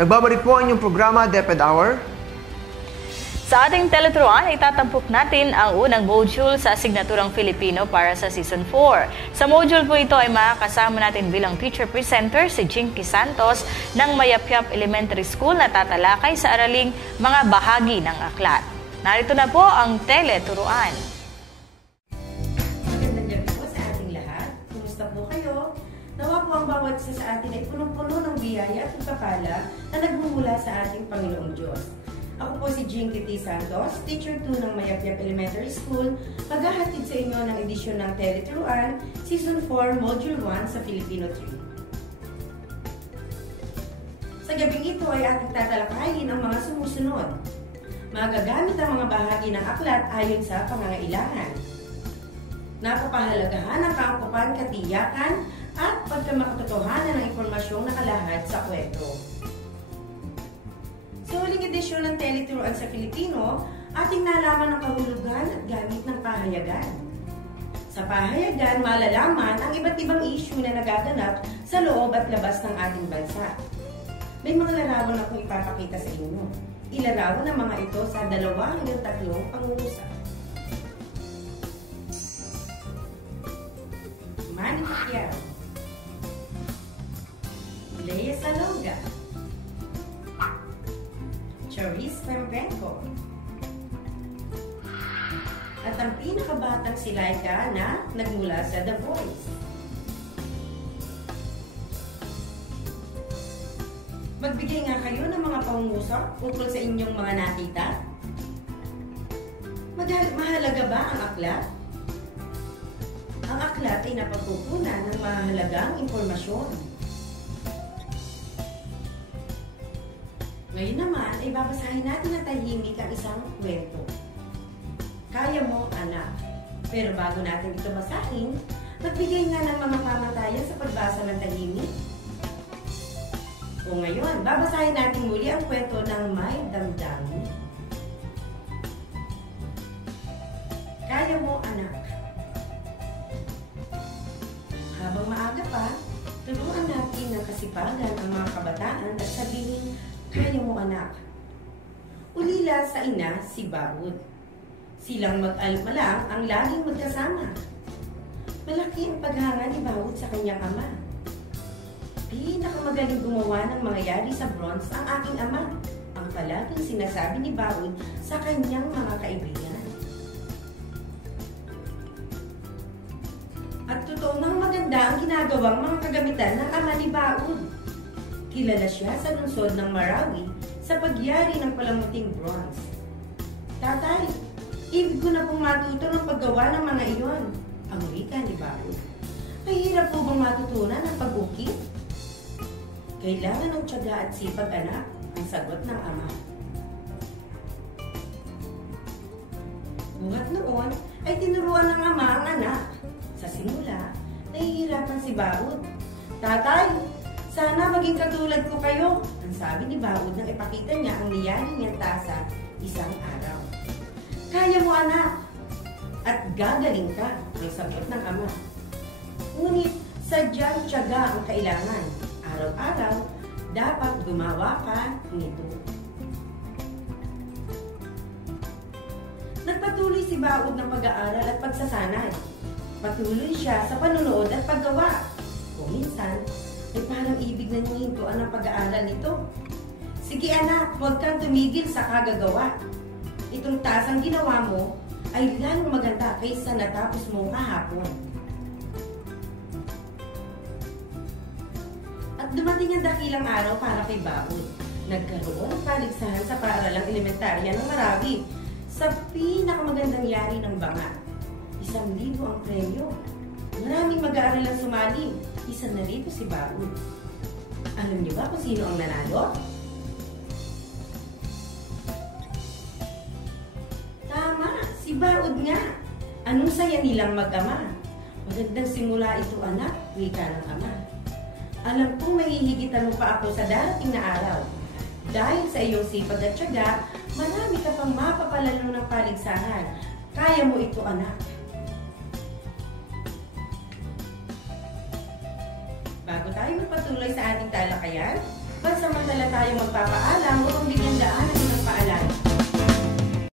Nagbabalik po ang inyong programa, DepEd Hour. Sa ating teleturuan, itatampok natin ang unang module sa asignaturang Filipino para sa Season 4. Sa module po ito ay makakasama natin bilang teacher presenter si Jinky Santos ng Mayapyap Elementary School na tatalakay sa araling mga bahagi ng aklat. Narito na po ang teleturuan. Magandang gabi po sa ating lahat. Kumusta po kayo? Nawa po ang bawat isa sa atin ay punong-puno ng biyaya at pagpapala na nagmumula sa ating Panginoong Diyos. Ako po si Jinky T. Santos, Teacher 2 ng Mayapyap Elementary School, maghahatid sa inyo ng edisyon ng Teleturuan, Season 4, Module 1 sa Filipino 3. Sa gabing ito ay ating tatalakayin ang mga sumusunod. Magagamit ang mga bahagi ng aklat ayon sa pangangailangan. Napapahalagahan ang kaangkupan, katiyakan, at pagkamakatotohanan ng impormasyong nakalahad sa kwento. Sa huling edisyon ng Teleturuan sa Filipino, ating nalaman ang kahulugan at gamit ng pahayagan. Sa pahayagan, malalaman ang iba't ibang issue na nagaganap sa loob at labas ng ating bansa. May mga larawan akong ipapakita sa inyo. Ilarawan ang mga ito sa 2 hanggang 3 pangungusap. Manny Pacquiao, Lea Salonga, Charis Pembenko, at ang pinakabatang si Laika na nagmula sa The Voice. Magbigay nga kayo ng mga pangungusap ukol sa inyong mga nakita. Mahalaga ba ang aklat? Ang aklat ay napagkukunan ng mahalagang impormasyon. Ngayon naman ay babasahin natin na tahimik ang isang kwento. Kaya mo, anak. Pero bago natin ito basahin, magbigay nga ng mga pamantayan sa pagbasa ng tahimik. O ngayon, babasahin natin muli ang kwento ng May Damdamin. Kaya mo, anak. Habang maaga pa, turuan natin ng kasipagan ang mga kabataan at sabihin, kaya mo, anak. Ulila sa ina si Baud. Silang mag-alma lang ang laging magkasama. Malaki ang paghanga ni Baud sa kanyang ama. Pinakamagaling gumawa ng mga yari sa bronze ang aking ama, ang palaging sinasabi ni Baud sa kanyang mga kaibigan. At totoo nang maganda ang ginagawang mga kagamitan ng ama ni Baud. Kilala siya sa lungsod ng Marawi sa pagyari ng palamuting bronze. Tatay, ibig ko na pong matuto ng paggawa ng mga iyon. Ang wika ni Baud. Ay hirap po bang matutunan ang pag-ukit? Kailangan ng tiyaga at sipag, anak, ang sagot ng ama. Buhat noon ay tinuruan ng ama ang anak. Sa simula, nahihirapan si Baud. Tatay, sana maging katulad ko kayo, ang sabi ni Baud nang ipakita niya ang niyari niyang tasa isang araw. Kaya mo, anak, at gagaling ka, ang sagot ng ama. Ngunit sadyang tiyaga ang kailangan. Araw-araw, dapat gumawa ka nito. Nagpatuloy si Baud ng pag-aaral at pagsasanay. Patuloy siya sa panunood at paggawa. Kung minsan, ay parang ibig na niyang hintuan ang pag-aaral nito. Sige anak, huwag kang tumigil sa kagagawa. Itong tasang ginawa mo ay lalong maganda kaysa natapos mo kahapon. At dumating ang dakilang araw para kay Baud. Nagkaroon ng paligsahan sa paaralang elementarya ng Marawi sa pinakamagandang yari ng banga. 1,000 ang premyo. Maraming mag-aaral ang sumali. Isa na rito si Baud. Alam niyo ba kung sino ang nanalo? Tama, si Baud nga. Anong saya nilang mag-ama? Magandang simula ito, anak, wika ng ama. Alam kong mahihigitan mo pa ako sa darating na araw. Dahil sa iyong sipag at tiyaga, marami ka pang mapapalalo ng paligsahan. Kaya mo ito, anak. Bago tayo magpatuloy sa ating talakayan, pansamantala tayo magpapaaral.